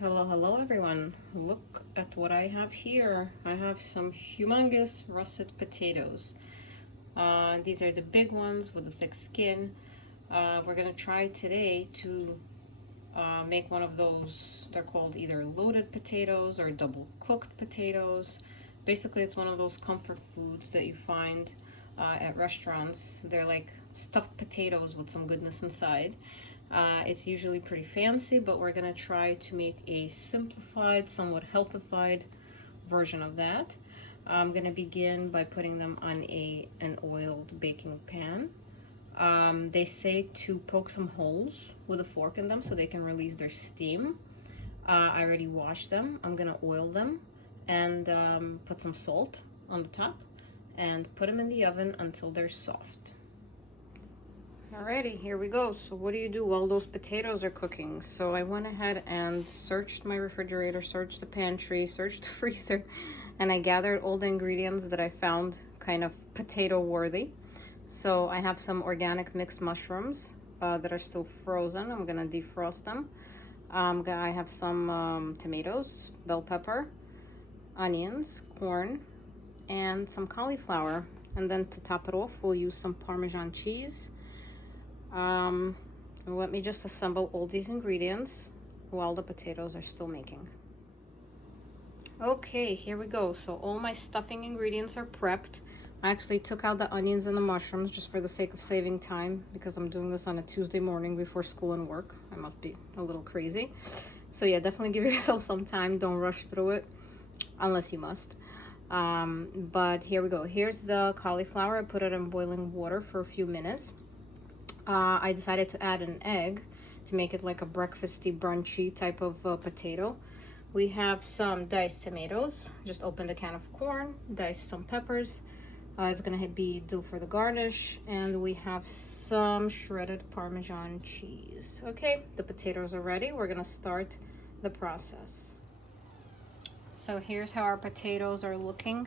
Hello everyone. Look at what I have here. I have some humongous russet potatoes. These are the big ones with the thick skin. We're gonna try today to make one of those. They're called either loaded potatoes or double cooked potatoes. Basically, it's one of those comfort foods that you find at restaurants. They're like stuffed potatoes with some goodness inside. It's usually pretty fancy, but we're gonna try to make a simplified, somewhat healthified version of that. I'm gonna begin by putting them on an oiled baking pan. They say to poke some holes with a fork in them so they can release their steam. I already washed them. I'm gonna oil them and put some salt on the top and put them in the oven until they're soft. Alrighty, here we go. So what do you do while those potatoes are cooking? So I went ahead and searched my refrigerator, searched the pantry, searched the freezer, and I gathered all the ingredients that I found kind of potato worthy. So I have some organic mixed mushrooms that are still frozen. I'm gonna defrost them. I have some tomatoes, bell pepper, onions, corn, and some cauliflower. And then to top it off, we'll use some Parmesan cheese. Let me just assemble all these ingredients while the potatoes are still making. Okay, here we go. So all my stuffing ingredients are prepped. I actually took out the onions and the mushrooms just for the sake of saving time because I'm doing this on a Tuesday morning before school and work. I must be a little crazy. So yeah, definitely give yourself some time. Don't rush through it unless you must. But here we go. Here's the cauliflower. I put it in boiling water for a few minutes. I decided to add an egg to make it like a breakfasty, brunchy type of potato. We have some diced tomatoes. Just opened a can of corn, diced some peppers. It's gonna be dill for the garnish, and we have some shredded Parmesan cheese. Okay, the potatoes are ready. We're gonna start the process. So here's how our potatoes are looking.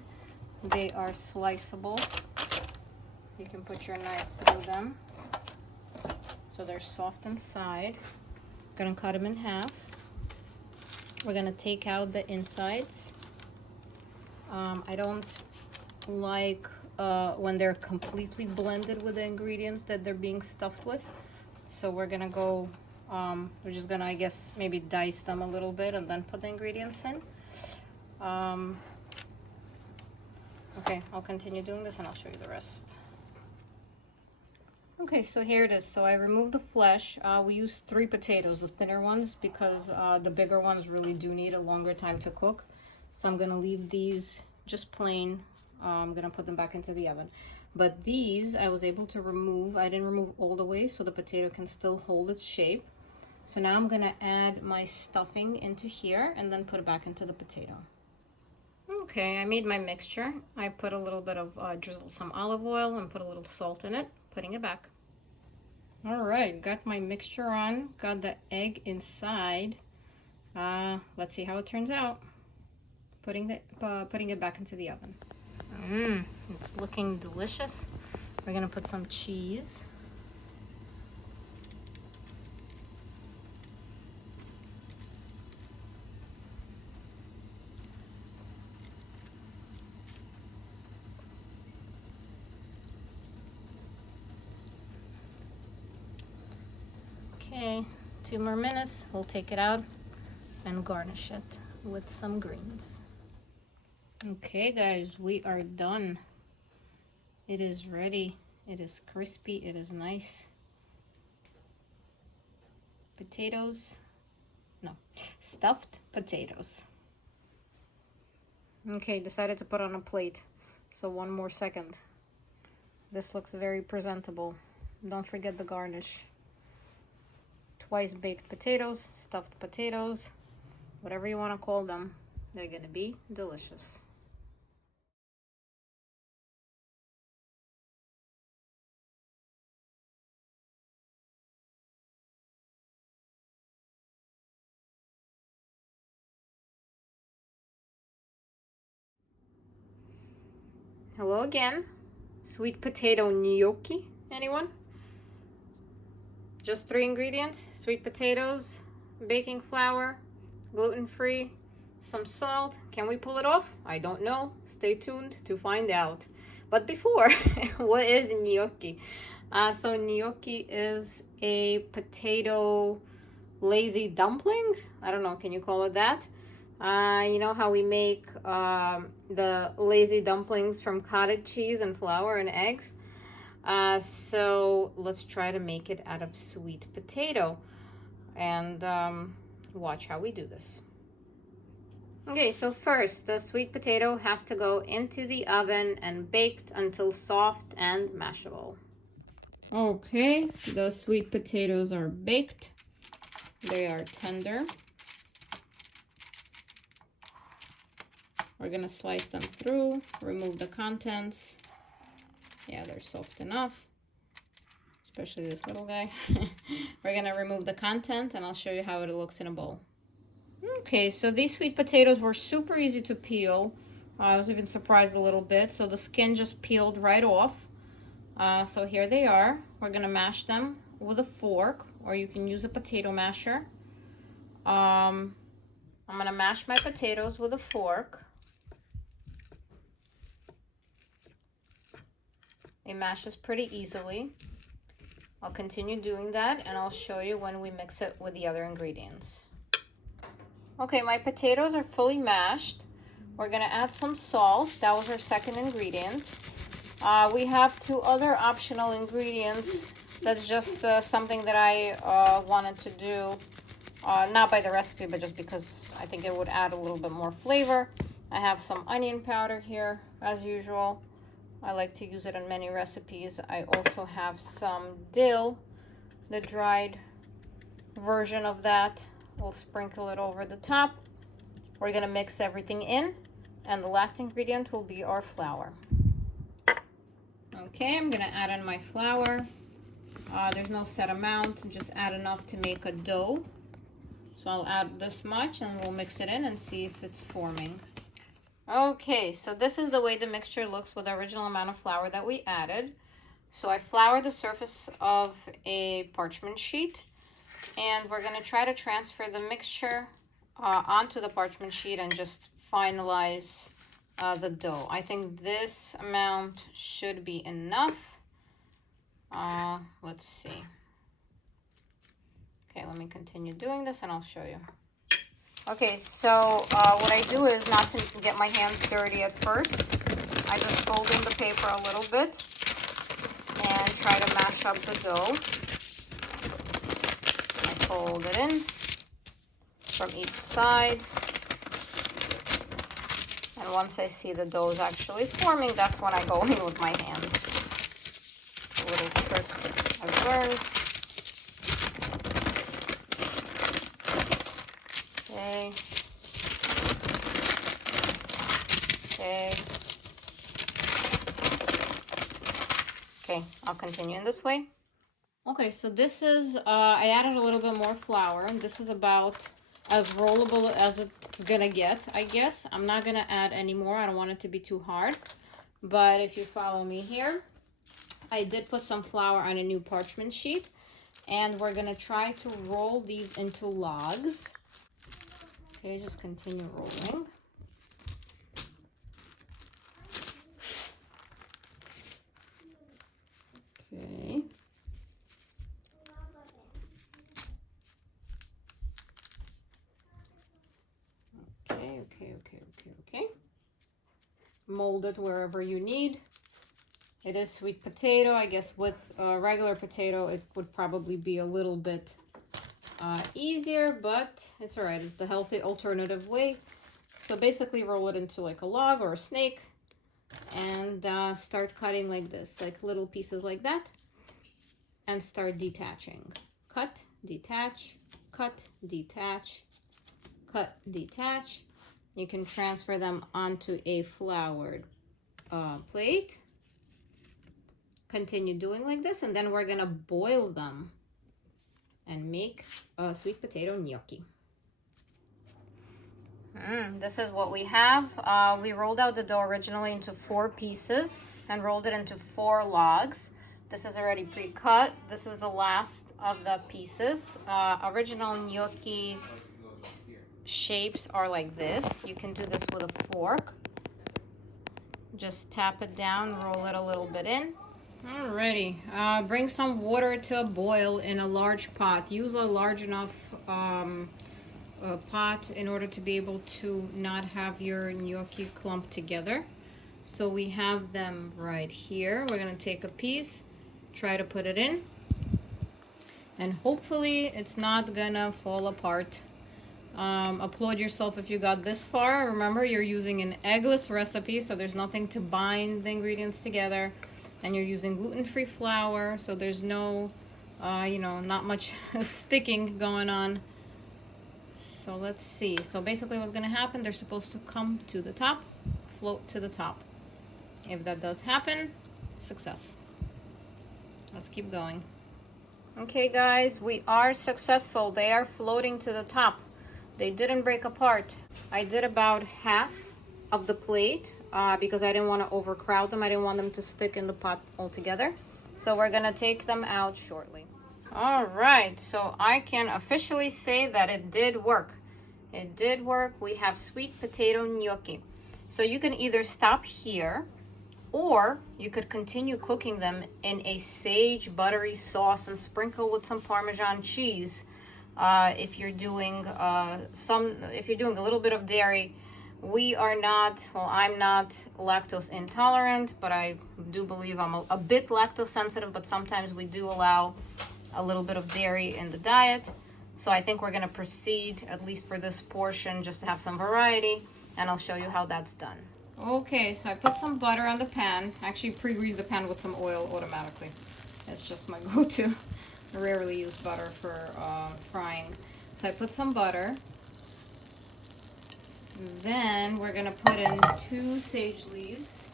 They are sliceable. You can put your knife through them. So they're soft inside. Gonna cut them in half. We're gonna take out the insides. I don't like when they're completely blended with the ingredients that they're being stuffed with. So we're gonna go, we're just gonna, I guess, maybe dice them a little bit and then put the ingredients in. Okay, I'll continue doing this and I'll show you the rest. Okay, so here it is. So I removed the flesh. We used 3 potatoes, the thinner ones, because the bigger ones really do need a longer time to cook. So I'm gonna leave these just plain. I'm gonna put them back into the oven. But these I was able to remove. I didn't remove all the way so the potato can still hold its shape. So now I'm gonna add my stuffing into here and then put it back into the potato. Okay, I made my mixture. I put a little bit of drizzled some olive oil and put a little salt in it, putting it back. All right, got my mixture on, got the egg inside. Let's see how it turns out. Putting it back into the oven. It's looking delicious. We're gonna put some cheese. Okay, 2 more minutes. We'll take it out and garnish it with some greens. Okay guys, we are done. It is ready. It is crispy. It is nice. Potatoes. No, stuffed potatoes. Okay, decided to put on a plate. So 1 more second. This looks very presentable. Don't forget the garnish. Twice baked potatoes, stuffed potatoes, whatever you want to call them. They're gonna be delicious. Hello again. Sweet potato gnocchi. Anyone? Just 3 ingredients: sweet potatoes, baking flour, gluten-free, some salt. Can we pull it off? I don't know. Stay tuned to find out. But before, what is gnocchi? So gnocchi is a potato lazy dumpling. I don't know, can you call it that? You know how we make the lazy dumplings from cottage cheese and flour and eggs? So let's try to make it out of sweet potato and watch how we do this. Okay, so first the sweet potato has to go into the oven and baked until soft and mashable. Okay, the sweet potatoes are baked. They are tender. We're gonna slice them through, remove the contents. Yeah, they're soft enough, especially this little guy. We're gonna remove the content and I'll show you how it looks in a bowl. Okay, so these sweet potatoes were super easy to peel. I was even surprised a little bit. So the skin just peeled right off. So here they are. We're gonna mash them with a fork, or you can use a potato masher. I'm gonna mash my potatoes with a fork. It mashes pretty easily. I'll continue doing that and I'll show you when we mix it with the other ingredients. Okay, my potatoes are fully mashed. We're gonna add some salt. That was our second ingredient. We have two other optional ingredients. That's just something that I wanted to do, not by the recipe, but just because I think it would add a little bit more flavor. I have some onion powder here, as usual. I like to use it in many recipes. I also have some dill, the dried version of that. We'll sprinkle it over the top. We're gonna mix everything in, and the last ingredient will be our flour. Okay, I'm gonna add in my flour. There's no set amount, just add enough to make a dough. So I'll add this much and we'll mix it in and see if it's forming. Okay, so this is the way the mixture looks with the original amount of flour that we added. So I floured the surface of a parchment sheet, and we're going to try to transfer the mixture onto the parchment sheet and just finalize the dough. I think this amount should be enough. Let's see. Okay, let me continue doing this and I'll show you. Okay, so what I do is not to get my hands dirty at first. I just fold in the paper a little bit and try to mash up the dough. I fold it in from each side. And once I see the dough is actually forming, that's when I go in with my hands. It's a little trick I've learned. Okay. Okay, I'll continue in this way. Okay, so this is, I added a little bit more flour, and this is about as rollable as it's gonna get, I guess. I'm not gonna add any more. I don't want it to be too hard. But if you follow me here, I did put some flour on a new parchment sheet, and we're gonna try to roll these into logs. Okay, just continue rolling. Okay. Okay. Mold it wherever you need. It is sweet potato. I guess with regular potato, it would probably be a little bit easier, but it's all right. It's the healthy alternative way. So basically roll it into like a log or a snake and start cutting like this, like little pieces like that, and start detaching. Cut, detach, cut, detach, cut, detach. You can transfer them onto a floured plate. Continue doing like this, and then we're gonna boil them and make sweet potato gnocchi. This is what we have. We rolled out the dough originally into 4 pieces and rolled it into 4 logs. This is already pre-cut. This is the last of the pieces. Original gnocchi shapes are like this. You can do this with a fork. Just tap it down, roll it a little bit in. Alrighty, bring some water to a boil in a large pot. Use a large enough pot in order to be able to not have your gnocchi clump together. So we have them right here. We're gonna take a piece, try to put it in, and hopefully it's not gonna fall apart. Applaud yourself if you got this far. Remember, you're using an eggless recipe, so there's nothing to bind the ingredients together. And you're using gluten-free flour, so there's no, not much sticking going on. So let's see. So basically what's gonna happen, they're supposed to come to the top, float to the top. If that does happen, success. Let's keep going. Okay guys, we are successful. They are floating to the top. They didn't break apart. I did about half of the plate because I didn't want to overcrowd them. I didn't want them to stick in the pot altogether. So we're gonna take them out shortly. All right, so I can officially say that it did work. It did work. We have sweet potato gnocchi. So you can either stop here, or you could continue cooking them in a sage buttery sauce and sprinkle with some Parmesan cheese. If you're doing a little bit of dairy, we are not, well, I'm not lactose intolerant, but I do believe I'm a bit lactose sensitive, but sometimes we do allow a little bit of dairy in the diet. So I think we're gonna proceed, at least for this portion, just to have some variety, and I'll show you how that's done. Okay, so I put some butter on the pan. I actually pre-grease the pan with some oil automatically. It's just my go-to. I rarely use butter for frying. So I put some butter. Then we're gonna put in 2 sage leaves.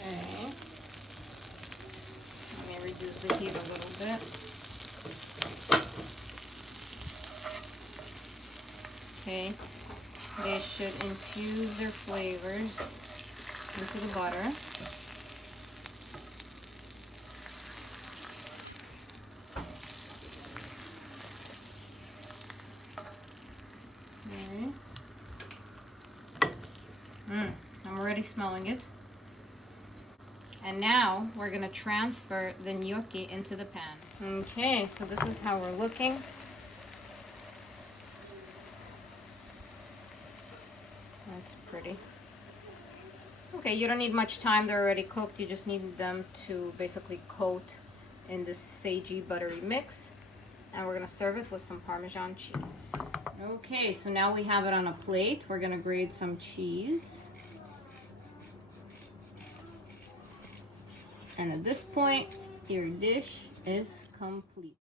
Okay. Let me reduce the heat a little bit. Okay. They should infuse their flavors into the butter. I'm already smelling it. And now we're gonna transfer the gnocchi into the pan. Okay, so this is how we're looking. That's pretty. Okay, you don't need much time. They're already cooked. You just need them to basically coat in this sagey buttery mix. And we're gonna serve it with some Parmesan cheese. Okay, so now we have it on a plate. We're gonna grate some cheese. And at this point, your dish is complete.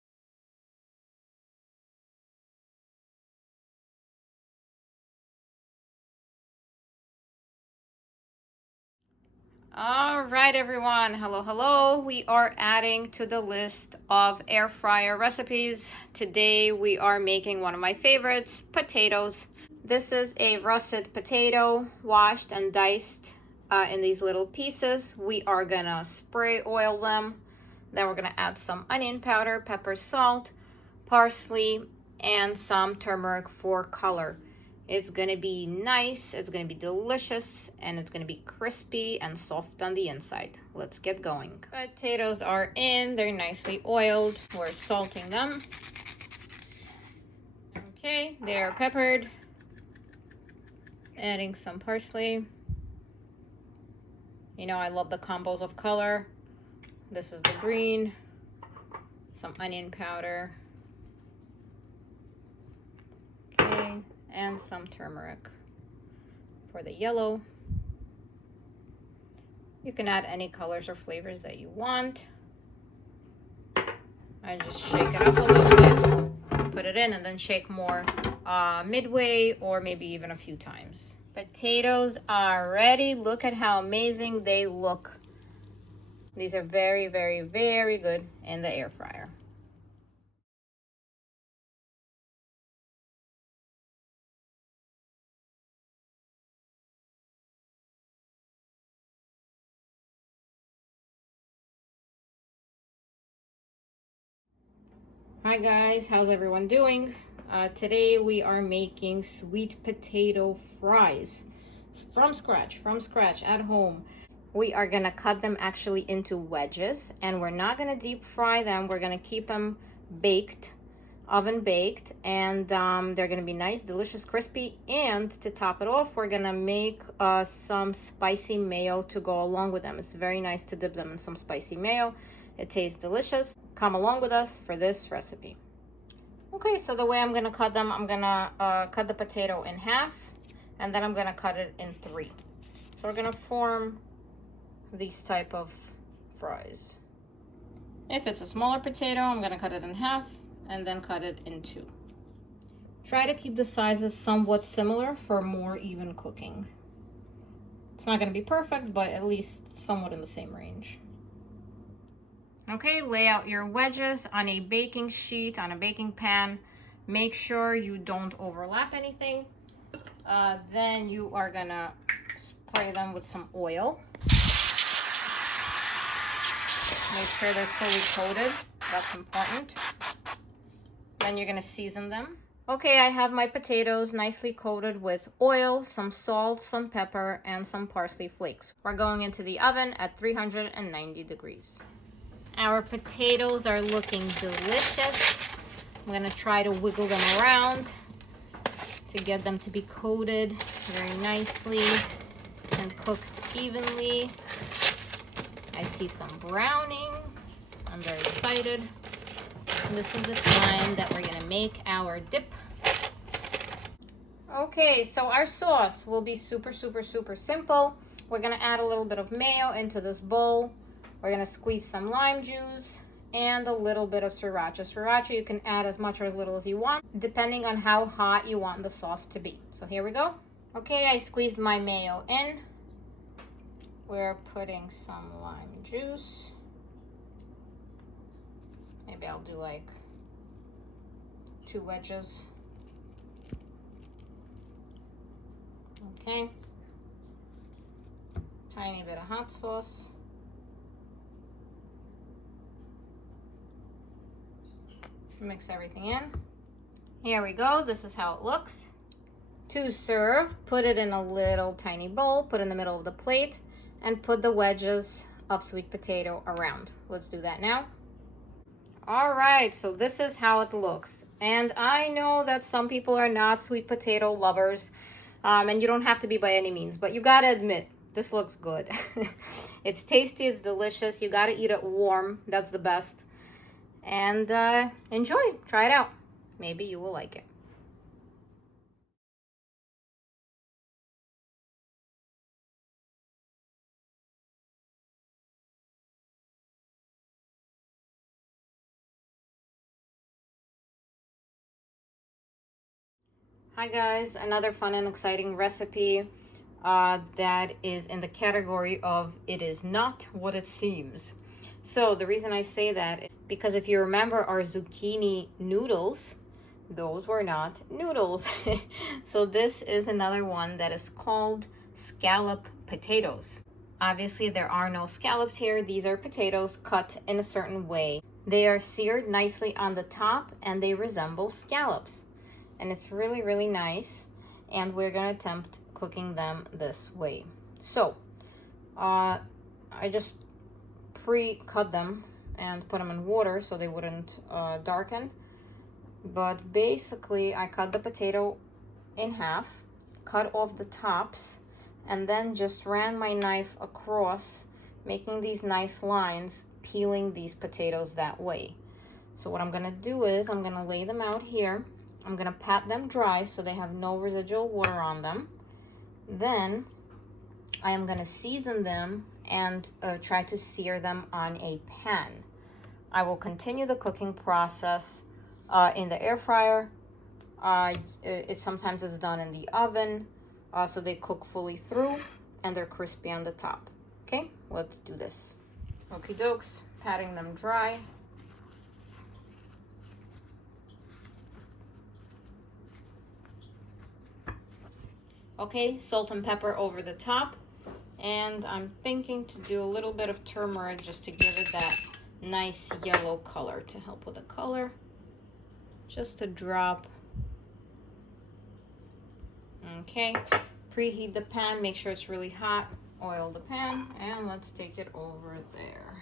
All right, everyone. Hello, hello. We are adding to the list of air fryer recipes. Today, we are making one of my favorites, potatoes. This is a russet potato, washed and diced in these little pieces. We are gonna spray oil them. Then we're gonna add some onion powder, pepper, salt, parsley, and some turmeric for color. It's gonna be nice, it's gonna be delicious, and it's gonna be crispy and soft on the inside. Let's get going. Potatoes are in, they're nicely oiled. We're salting them. Okay, they are peppered. Adding some parsley. You know, I love the combos of color. This is the green, some onion powder. Okay, and some turmeric for the yellow. You can add any colors or flavors that you want. I just shake it up a little bit, put it in, and then shake more midway or maybe even a few times. Potatoes are ready. Look at how amazing they look. These are very, very, very good in the air fryer. Hi guys, how's everyone doing? Today we are making sweet potato fries from scratch at home. We are gonna cut them actually into wedges, and we're not gonna deep fry them. We're gonna keep them baked, oven baked, and they're gonna be nice, delicious, crispy. And to top it off, we're gonna make some spicy mayo to go along with them. It's very nice to dip them in some spicy mayo. It tastes delicious. Come along with us for this recipe. Okay, so the way I'm gonna cut them, I'm gonna cut the potato in half, and then I'm gonna cut it in three. So we're gonna form these type of fries. If it's a smaller potato, I'm gonna cut it in half and then cut it in two. Try to keep the sizes somewhat similar for more even cooking. It's not gonna be perfect, but at least somewhat in the same range. Okay, lay out your wedges on a baking sheet, on a baking pan. Make sure you don't overlap anything. Then you are gonna spray them with some oil. Make sure they're fully coated, that's important. Then you're gonna season them. Okay, I have my potatoes nicely coated with oil, some salt, some pepper, and some parsley flakes. We're going into the oven at 390 degrees. Our potatoes are looking delicious. I'm gonna try to wiggle them around to get them to be coated very nicely and cooked evenly. I see some browning. I'm very excited. And this is the time that we're gonna make our dip. Okay, so our sauce will be super simple. We're gonna add a little bit of mayo into this bowl. We're gonna squeeze some lime juice and a little bit of sriracha. Sriracha you can add as much or as little as you want, depending on how hot you want the sauce to be. So here we go. Okay, I squeezed my mayo in. We're putting some lime juice. Maybe I'll do like 2 wedges. Okay. Tiny bit of hot sauce. Mix everything in. Here we go. This is how it looks. To serve, put it in a little tiny bowl, put in the middle of the plate, and put the wedges of sweet potato around. Let's do that now. All right, so this is how it looks. And I know that some people are not sweet potato lovers, and you don't have to be by any means, but you gotta admit, this looks good. It's tasty, it's delicious. You gotta eat it warm, that's the best. And enjoy, try it out. Maybe you will like it. Hi guys, another fun and exciting recipe that is in the category of it is not what it seems. So the reason I say that is because if you remember our zucchini noodles, those were not noodles. So this is another one that is called scallop potatoes. Obviously there are no scallops here. These are potatoes cut in a certain way. They are seared nicely on the top and they resemble scallops. And it's really nice. And we're gonna attempt cooking them this way. So I just pre-cut them and put them in water so they wouldn't darken. But basically I cut the potato in half, cut off the tops, and then just ran my knife across, making these nice lines, peeling these potatoes that way. So what I'm gonna do is I'm gonna lay them out here. I'm gonna pat them dry so they have no residual water on them. Then I am gonna season them and try to sear them on a pan. I will continue the cooking process in the air fryer. It sometimes is done in the oven, so they cook fully through and they're crispy on the top. Okay, let's do this. Okie dokes, patting them dry. Okay, salt and pepper over the top. And I'm thinking to do a little bit of turmeric just to give it that nice yellow color, to help with the color. just a drop. Okay, preheat the pan, make sure it's really hot, oil the pan, and let's take it over there.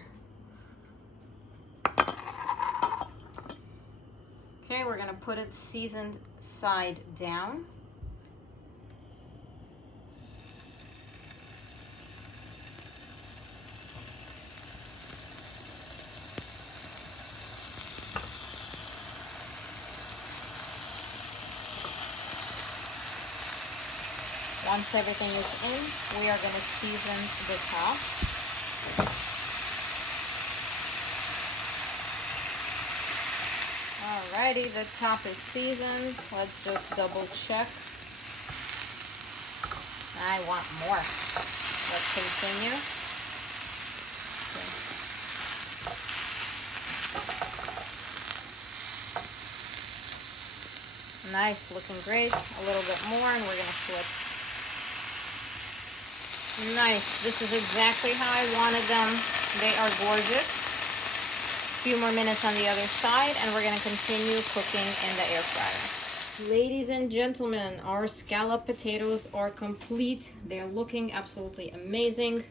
Okay, we're gonna put it seasoned side down. Once everything is in, we are going to season the top. Alrighty, the top is seasoned. Let's just double check. I want more. Let's continue. Okay. Nice, looking great. A little bit more and we're going to flip. Nice, this is exactly how I wanted them. They are gorgeous. A few more minutes on the other side and we're gonna continue cooking in the air fryer. Ladies and gentlemen, our scallop potatoes are complete. They're looking absolutely amazing.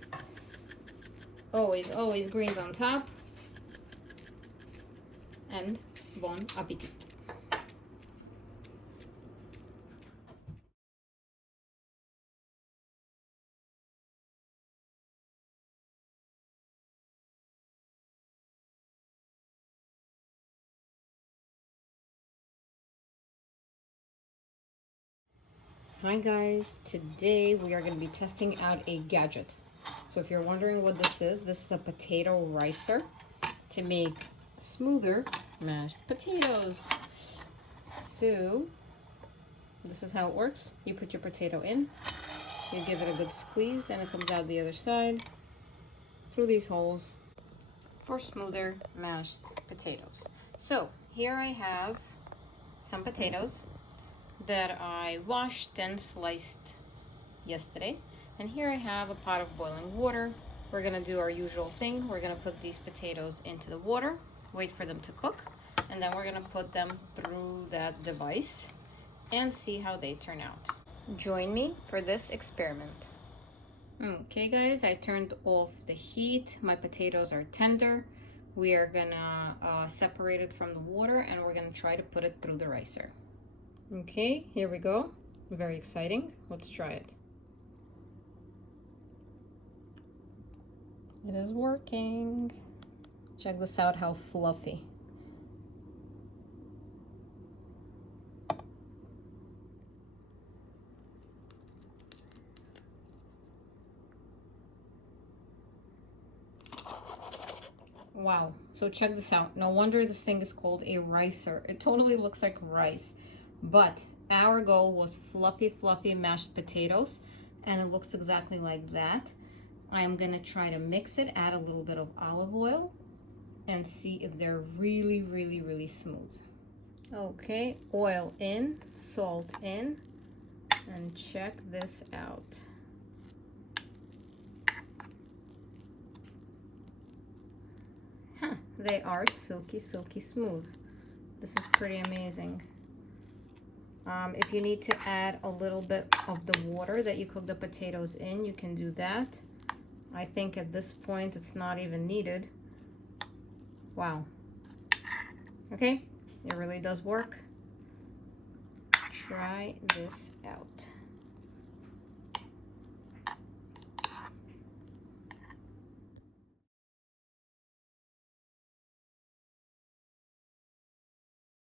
Always, always greens on top. And bon appetit. Hi guys, today we are going to be testing out a gadget. So if you're wondering what this is a potato ricer to make smoother mashed potatoes. So this is how it works. You put your potato in, you give it a good squeeze and it comes out the other side through these holes for smoother mashed potatoes. So here I have some potatoes that I washed and sliced yesterday. And here I have a pot of boiling water. We're gonna do our usual thing. We're gonna put these potatoes into the water, wait for them to cook, and then we're gonna put them through that device and see how they turn out. Join me for this experiment. Okay guys, I turned off the heat. My potatoes are tender. We are gonna separate it from the water and we're gonna try to put it through the ricer. Okay, here we go. Very exciting. Let's try it. It is working. Check this out, how fluffy. Wow, so check this out. No wonder this thing is called a ricer. It totally looks like rice. But our goal was fluffy, fluffy mashed potatoes, and it looks exactly like that. I'm gonna try to mix it, add a little bit of olive oil, and see if they're really, really, really smooth. Okay, oil in, salt in, and check this out. Huh, they are silky, silky smooth. This is pretty amazing. If you need to add a little bit of the water that you cook the potatoes in, you can do that. I think at this point it's not even needed. Wow. Okay, it really does work. Try this out.